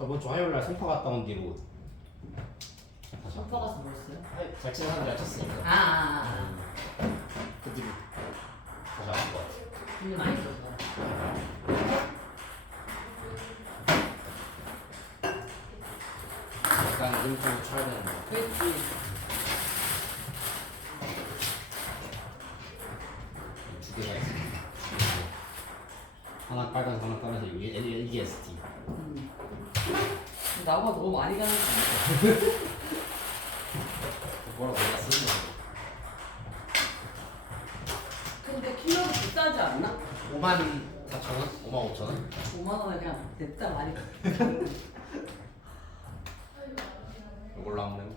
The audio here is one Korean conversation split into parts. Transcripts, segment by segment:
저번 주 화요일 날 성파 갔다 온 뒤로 다시 안 오빠 가서 뭐 했어요? 가- 잘 치는 사람 잘 쳤으니까 아, 아, 아. 그 뒤로 다시 안것 같아 돈이 많이 들었어. 약간 오른쪽으로 쳐야 되는데 그랬지. 두 개가 있어 하나 빨간색 하나 까만색 이게 음. 나보다 너무 많이 가는 거 아니야? 뭐라고 내가 쓰는 거 근데 킬러도 비싸지 않나? 5만 4천 원? 5만 5천 원? 5만 원에 그냥 냅다 많이 가. 이걸로 한번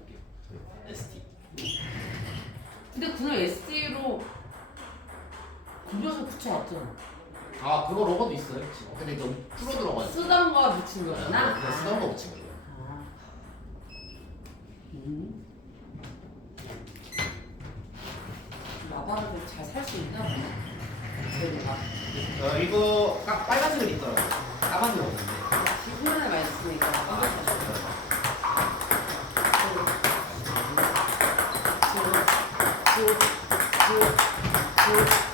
라바를 잘살 수 있나. 어, 이거 까, 빨간색은 있더라고요 까만색은 없는데 기분을 많이 쓰니까 라바가 잘 아왜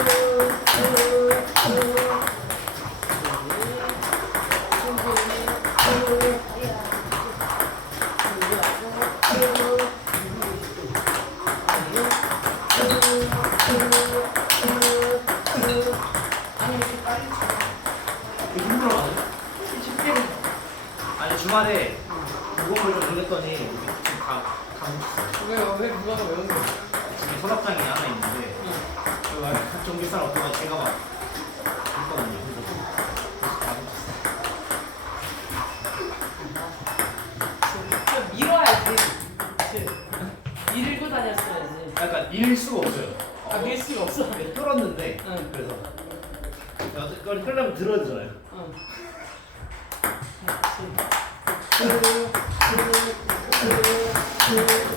이거 되잖아요. 응.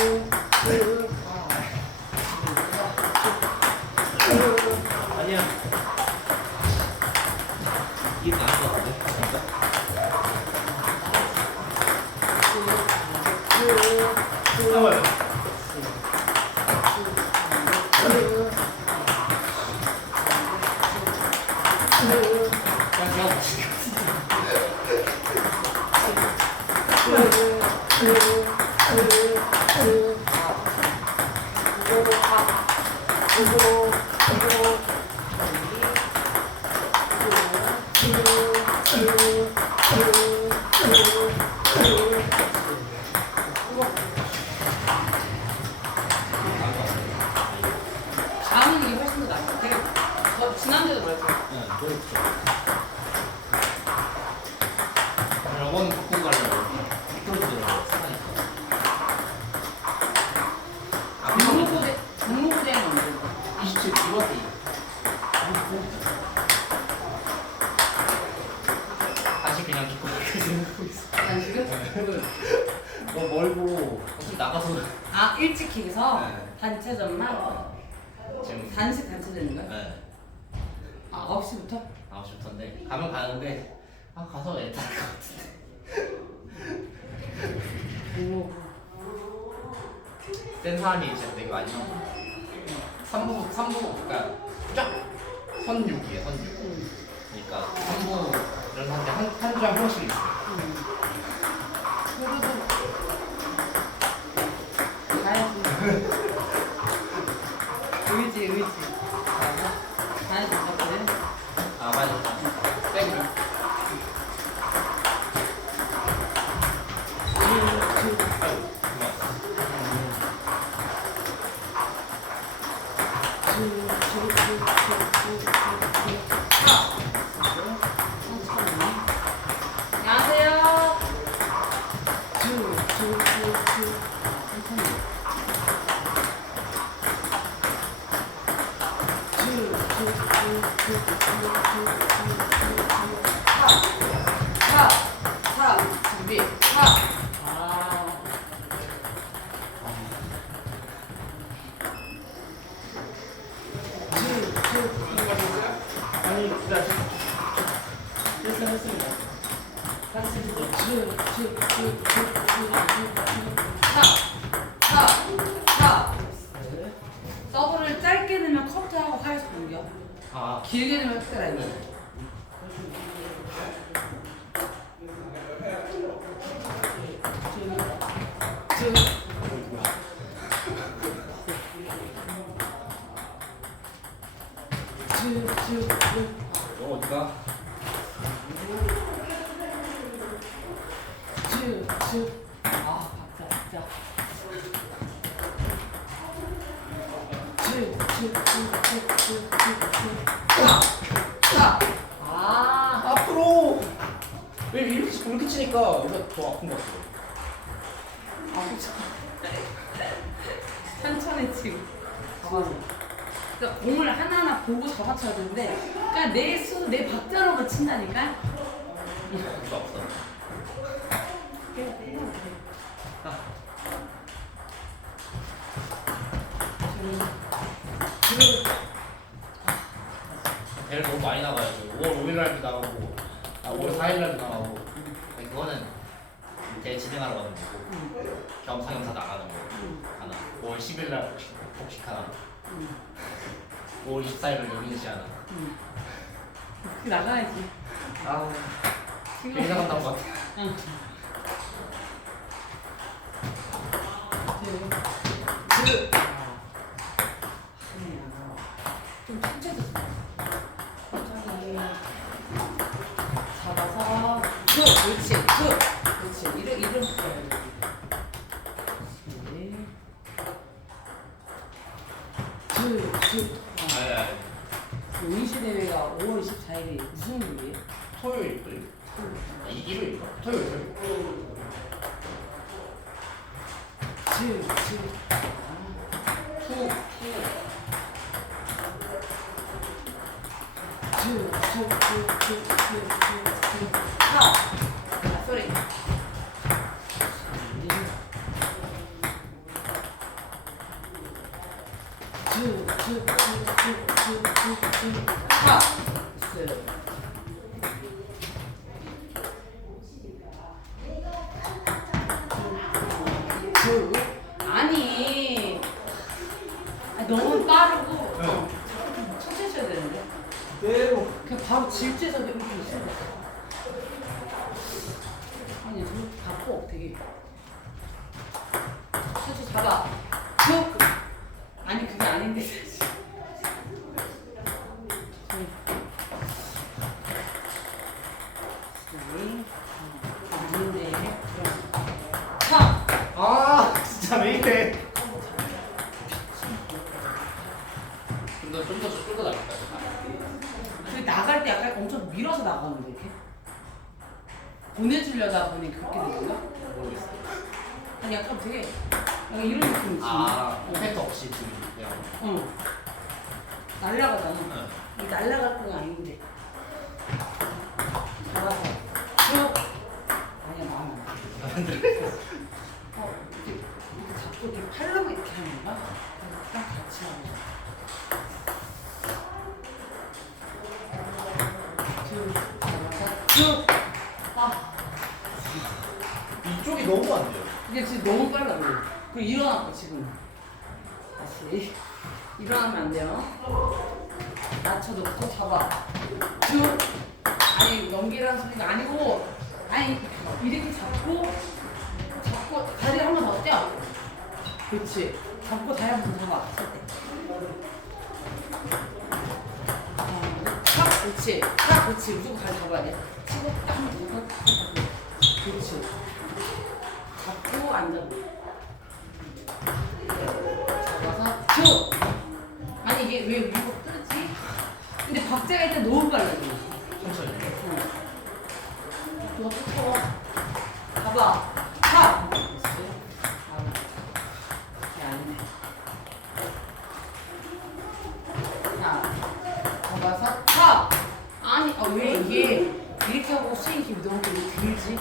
Tchau. 그렇죠. 저거는 바꾸고 가려고 미끄러지더라고요, 사다니까. 아, 전무부대 전무부대는 언제? 27, 이번 다시 그냥 듣고 이렇게 생각하고 있어. 난 지금 너무 멀고 어차피 나가서 아 일찍 기서 네. 단체전만 지금 단식 단체되는 거야? 네, 아 9시부터? 9시부터인데 가면 가는데 아 가서 애탈 것 같은데 오. 센 사람이 진짜 되게 많이 나와 3부, 3부 그러니까 쫙 선육이에요 선육 응. 그러니까 3부 이런 한테 한, 한 주에 한 번씩 아, 앞으로. 왜 이렇게 이렇게 치니까 여기가 더 아픈 것 같아요 아, 천천히 치고. 잡아줘. 그러니까 공을 하나하나 보고 잡아쳐야 되는데, 그러니까 내 수, 내 박자로만 친다니까. 없어 없어 대를 너무 많이. 지금 5월 5일 날도 나가고, 아 5월 4일 날도 나가고. 근데 그거는 대 진행하러 가는 거고, 겸사겸사 나가는 거 하나. 5월 10일 날 복식, 복식 하나. 5월 24일 날 여민시 하나. 그 나가야지. 아, 지금 괜히 나간다는 것같아. 응. 좀 천천히 천천히 잡아서 그 그렇지 그 그렇지 이름 이름 그그 아니, 아니. 의시 대회가 5월 진짜 왜 이래 좀더 좀더 쫄고 나갈까 그 나갈 때 약간 엄청 밀어서 나가는데 이렇게? 보내주려다 보니 그렇게 되는 거야? 모르겠어 아니 약간 되게 약간 이런 느낌 있지. 아 어. 팩트 없이 지금 그냥. 어 날라가잖아 응. 이 날라갈 건 아닌데 잡아서 쭉 아니야 마음 안 돼. 어 이렇게 이렇게 잡고 이렇게 팔로만 이렇게 하는 거야? 그래서 딱 같이 하는 거야 쭉 잡아서 쭉아 이쪽이 너무 안 돼요 이게 지금 너무 빨라 그래. 일어났고 지금 다시 일어나면 안 돼요. 낮춰놓고 잡아. 쭉. 아니 연기라는 소리가 아니고 아니 이렇게 잡고 잡고 다리 한 번더 떼어. 그렇지. 잡고 다리 한번더 잡아. 탁, 그렇지. 탁, 그렇지. 무조건 다리 잡아야 돼. 치고 더. 그렇지. 잡고 앉아. 잡아서 쭉. 아니 이게 왜 위로 뜨지? 근데 박자가 일단 너무 빨라 지금. 천천히 그거 또 봐봐. 탑. 아니, 아, 왜 이게 이렇게 하고 스윙이 이렇게 너무 좀 길지?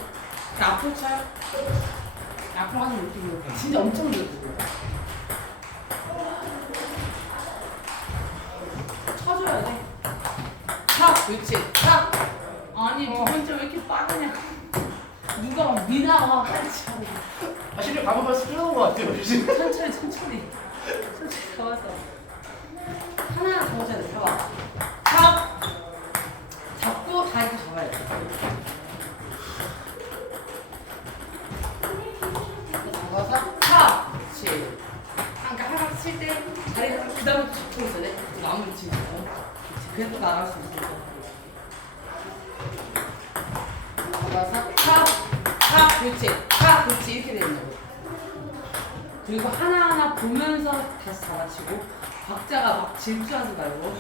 앞으로 쳐요? 앞으로 하는 느낌으로 진짜 엄청 길고. 쳐줘야 돼. 탑, 그렇지. 탑. 아니 두 번째 왜 이렇게 빠르냐? 누가 막 미나와 빨리 차고. 아 실력 방금 벌써 끝나는 것 같아요 지금 천천히 천천히 천천히 잡았어. 하나 더 돼. 잡아. 탑. 또 나갈 수 있어. 잡아서 탑, 탑, 그렇지, 탑, 그렇지 이렇게 되는 거고. 그리고 하나하나 보면서 다시 잡아치고 박자가 막 질주하지 말고.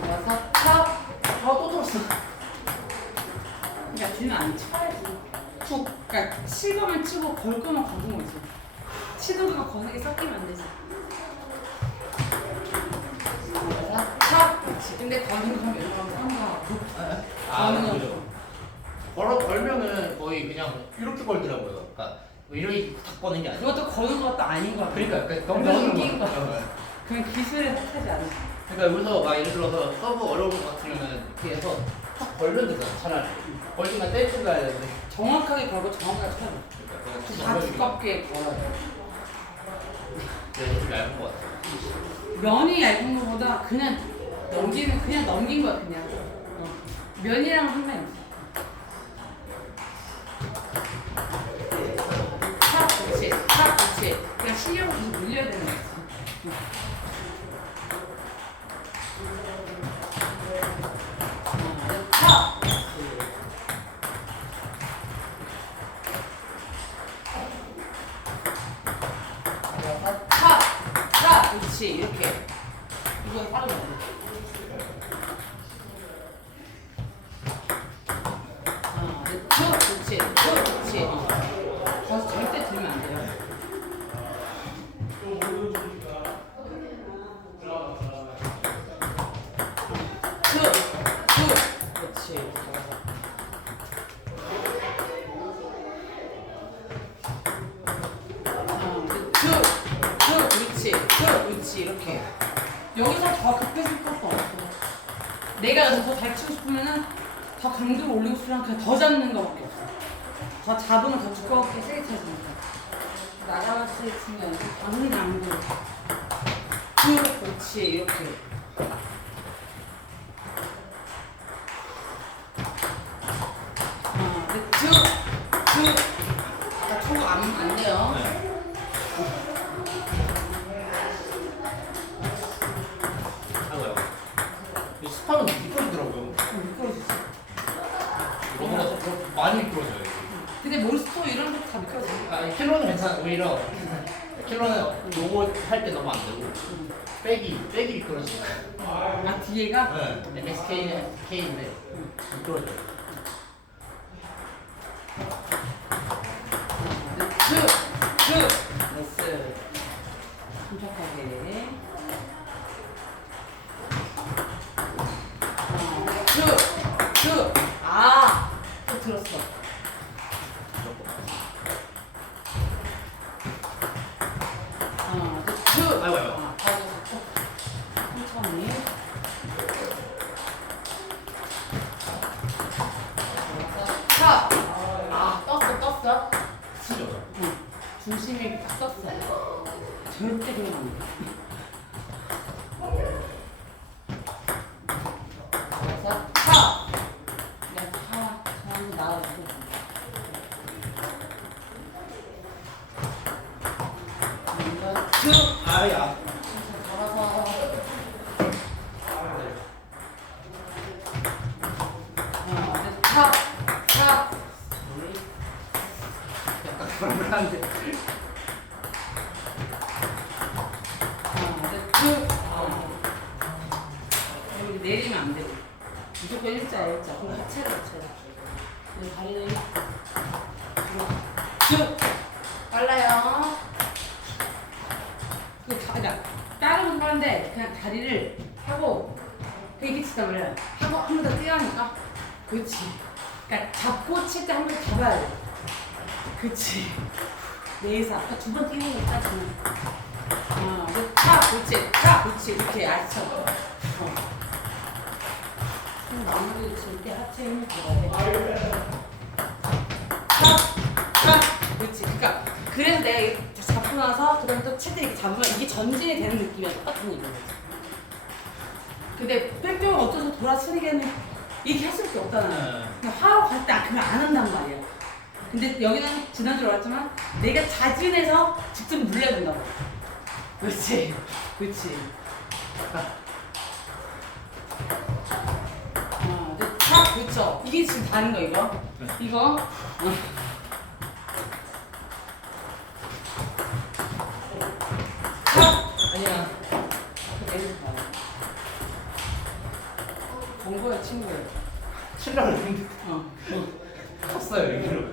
잡아서 탑, 아또 들었어. 그러니까 뒤는 안 쳐야지. 툭, 그러니까 칠 거면 치고 걸 거면 거는 거지. 치는 거가 거는 게 섞이면 안 되지. 근데 거는 거 하면 이렇게 상관없고. 아 저는 그죠 걸어 걸면은 거의 그냥 이렇게 걸더라고요 그러니까 뭐 이렇게 탁 거는 게 아니고 그것도 거는 것도 아닌 것 같아. 그러니까 그 넘기는 거. 거 그냥 기술에 속하지 않아. 그러니까 여기서 막 예를 들어서 서브 어려운 것 같으면은 이렇게 해서 탁 걸면 되잖아 차라리 걸기만 떼고 가야 되는데 정확하게 걸고 정확하게 돼. 그러니까 그냥 툭다 두껍게 걸어야 돼. 네, 좀 얇은 것 같아요 면이 얇은 것보다 그냥 넘기는 그냥 넘긴 거야 그냥. 어. 면이랑. 탁. 탁. 그냥 실력을 계속 늘려야 되는 거지. 어. 하나, 탁. 타, 타, 그렇지 이렇게 이거 빠르게 안 돼. 하나, 둘, 그렇지, 그렇지. 거기서 절대 들면 안 돼요. 쭉, 쭉, 그렇지. 잡아서. 그렇지 이렇게 여기서 더 급해질 것도 없어 내가 여기서 더 잘 치고 싶으면은 더 강도를 올리고 싶으면 그냥 더 잡는 거밖에 없어 더 잡으면 더 두껍게 세게 쳐지니까 나가봤을 때 치면 방문 양도 쭉 그렇지 이렇게 하나 둘 쭉 쭉 아까 초가 안, 안 돼요 네. 아이고요. 이 스파는 미끄러지더라고요. 미끄러지지 로보가 더, 더 많이 미끄러져요. 이게. 근데 몬스터 이런 것도 다 미끄러져 아, 이 킬로는 괜찮아. 오히려 킬로는 로봇 할때 너무 안 되고 백이 백이 미끄러지니까. 아 뒤에가? 네. MSK는 K인데 미끄러져 떴어 쓰죠. 응. 중심이 딱 떴어. 절대 그러면 안 돼. 그래서 차! 그냥 차, 차 한번 나와주고. 이거 쭉! 아야. 걸어서. 하나, 둘, 차! 차! 약간 불안한데. 하나, 둘, 쭉. 여기 내리면 안 되고. 무조건 일자야, 일자. 그럼 하체로, 하체로. 여기 다리는 쭉. 빨라요. 그, 다, 그러니까, 다른 건 빠른데, 그냥 다리를 하고, 이렇게 치단 말이야. 하고 한 번 더 뛰어니까. 그렇지. 그러니까 잡고 칠 때 한 번 잡아야 돼. 그렇지. 내에서 아까 두 번 뛰는 거 따지면. 어, 그 차, 그렇지, 차, 그렇지, 이렇게 아시죠? 어. 손 마무리 질때 하체 힘을 들어야 돼. 차, 차, 그렇지. 그러니까 그래서 내가 이렇게 잡고 나서 그다음에 또 이렇게 잡으면 이게 전진이 되는 느낌이야. 똑같은 얘기야. 근데 백종은 어쩌서 돌아치기에는 이렇게 할 수밖에 없잖아. 네. 그냥 하러 갈때 그냥 안 한단 말이야. 근데 여기는 지난주에 왔지만 내가 자진해서 직접 물려준다고. 그렇지. 그렇지. 하나, 둘, 차. 그렇죠. 이게 지금 다른 거 이거. 네. 이거. 어. 차. 아니야. 마. 공부야 친구야. 신랑을 근데 어. 컸어요 여기로.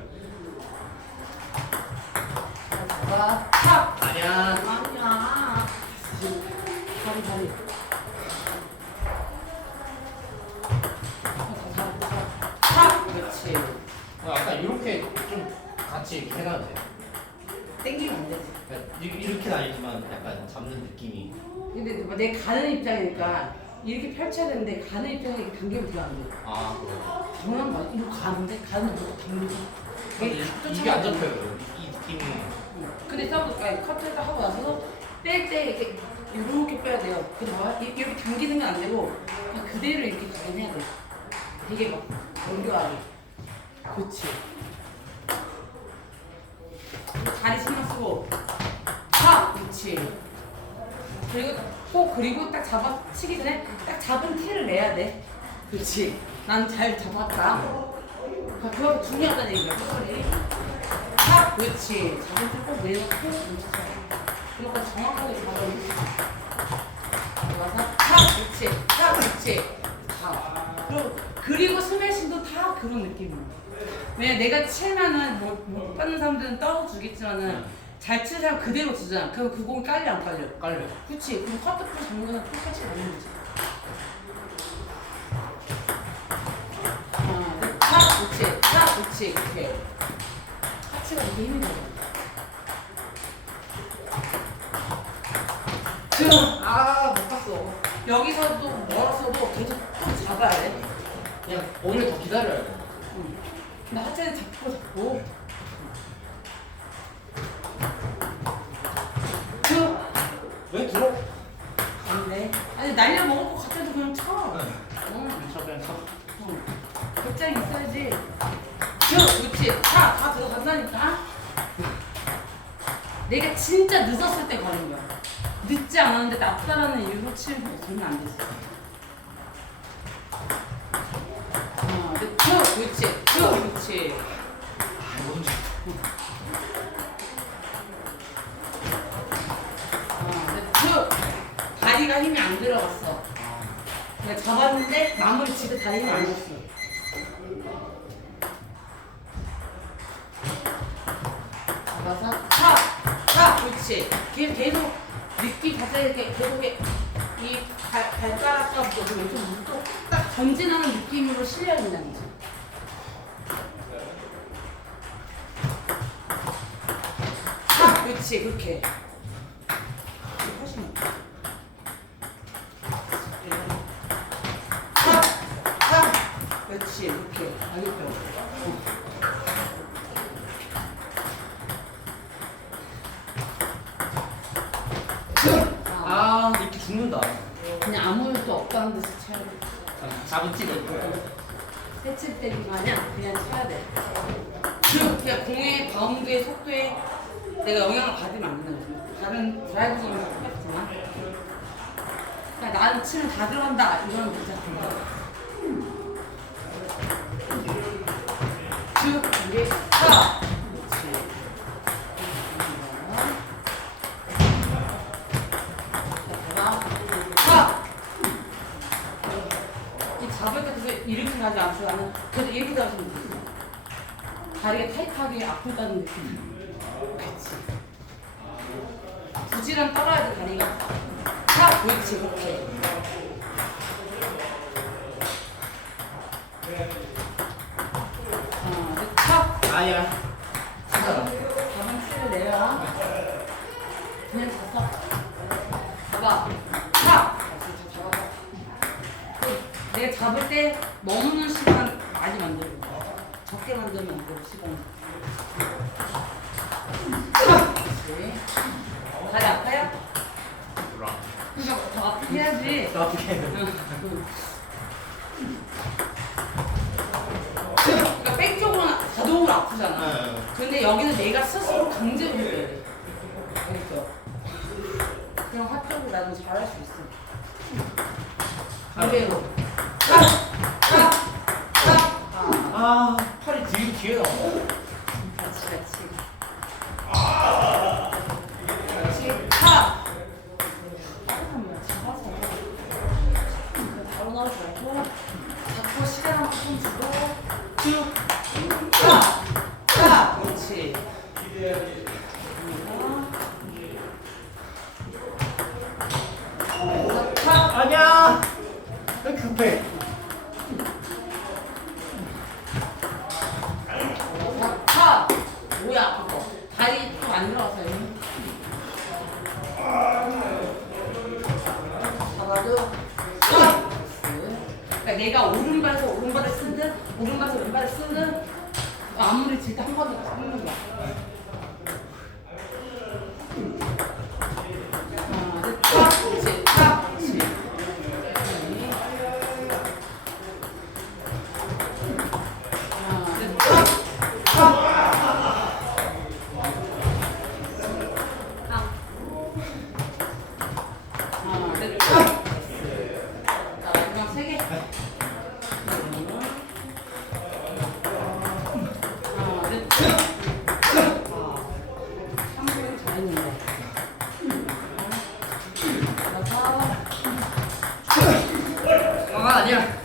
자, 차. 아니야. 아니야. 다리 다리. 차. 그렇지. 어, 약간 이렇게 좀 같이 이렇게. 그러니까 이- 이렇게는 아니지만 약간 잡는 느낌이. 근데 뭐내 가는 입장이니까 이렇게 펼쳐야 되는데 가는 입장에 이렇게 당기면 되게 안 돼. 아 그래요. 당연한 거 이거 가는데 가는 거 당기고. 근데 각도 이게 안 잡혀요. 이 느낌이. 응. 근데 서브 아니 커트를 하고 나서 뺄 때 이렇게 이렇게 빼야 돼요. 근데 봐 이렇게 당기는 건 안 되고 그냥 그대로 이렇게 가긴 해야 돼. 되게 막 정교하게. 그렇지. 다리 신경 쓰고 차 그렇지. 그리고 꼭 그리고 딱 잡아 치기 전에 딱 잡은 티를 내야 돼. 그렇지. 난 잘 잡았다. 그- 그거 중요하다는 얘기야. 소리. 차 그렇지. 잡은 티꼭 내놓고 그러니까 정확하게 잡아. 와서 차 그렇지. 차 그렇지. 자. 그리고 그리고 스매싱도 다 그런 느낌이야. 왜냐 내가 치면은 뭐, 못 받는 사람들은 떨어주겠지만은 잘 치는 사람 그대로 치잖아. 그럼 그 공이 깔려 안 깔려? 깔려. 그치. 그럼 커트풀 장면은 똑같이 가는 거지. 하나, 둘, 차, 그치. 차, 그치. 이렇게. 하체가 이렇게 힘이 들어. 쭉. 아, 못 갔어. 여기서도 멀었어도 계속 좀 잡아야 돼. 그냥 오히려 더 기다려야 돼. 응. 근데 하체는 잡고 잡고. 쭉. 왜 들어? 안 돼. 아니, 날려 먹을 것 같아도 그냥 쳐. 응. 응. 저 그냥 쳐. 응. 복장이 있어야지. 쭉. 그렇지. 자, 다 들어간다니까. 내가 진짜 늦었을 때 가는 거야. 늦지 않았는데 나쁘다라는 이유로 치는 거 되면 안 됐어. 쭉. 그렇지. 쭉. 그렇지. 아, 뭔 줄. 하나, 둘, 쭉. 다리가 힘이 안 들어갔어. 내가 잡았는데 마무리 집에 힘이 안 들었어. 잡아서 차! 차! 그렇지. 뒤에 계속 느낌 자체 이렇게 계속 이 발, 발가락과 뭐좀 물도 딱 전진하는 느낌으로 실려야 된다는 거지. 차! 그렇지. 그렇게. 훨씬 낫다. 차! 차! 그렇지. 이렇게. 알겠죠? 아, 아, 이렇게 죽는다. 그냥 아무 일도 없다는 데서 쳐야 돼. 잡은 찌를. 해칠 때리가 아니야. 그냥 쳐야 돼. 그냥 공의 바운드의 속도에 내가 영향을 받으면 안 되는 거지. 다른 드라이브 점은 똑같지만. 그냥 나는 치면 다 들어간다. 이러면 괜찮아. 쭉, 그렇지. 자, 그게 이렇게 가지 않고 나는 그래도 이렇게 잡으면 돼. 다리가 타이트하게 아프다는 느낌. 그치. 부지런 떨어야 돼, 다리가. 차! 그렇지, 그렇게. 하나, 둘, 차! 아야. 진짜. 가방 치를 내려. 그냥 잡아. 잡아. 차! 다시 좀 잡아봐. 그 내가 잡을 때 머무는 시간 많이 만들고 적게 만들면 안 되고 시간. 그렇지. 다리 아파요? 몰라. 그러니까 더 아프게 해야지. 나 어떻게 해? 응. 근데 여기는 내가 스스로 강제로 해야 돼. 알겠죠? 그냥 화쪽으로 나도 잘할 수 있어. 차! 차! 차! 아, 아, 팔이 뒤, 뒤에 나와. 잡아도, 차! 그러니까 내가 오른발에서 오른발을 쓰든, 오른발에서 왼발을 쓰든, 아무리 질때한 번에 쓰는 거야. 咋地了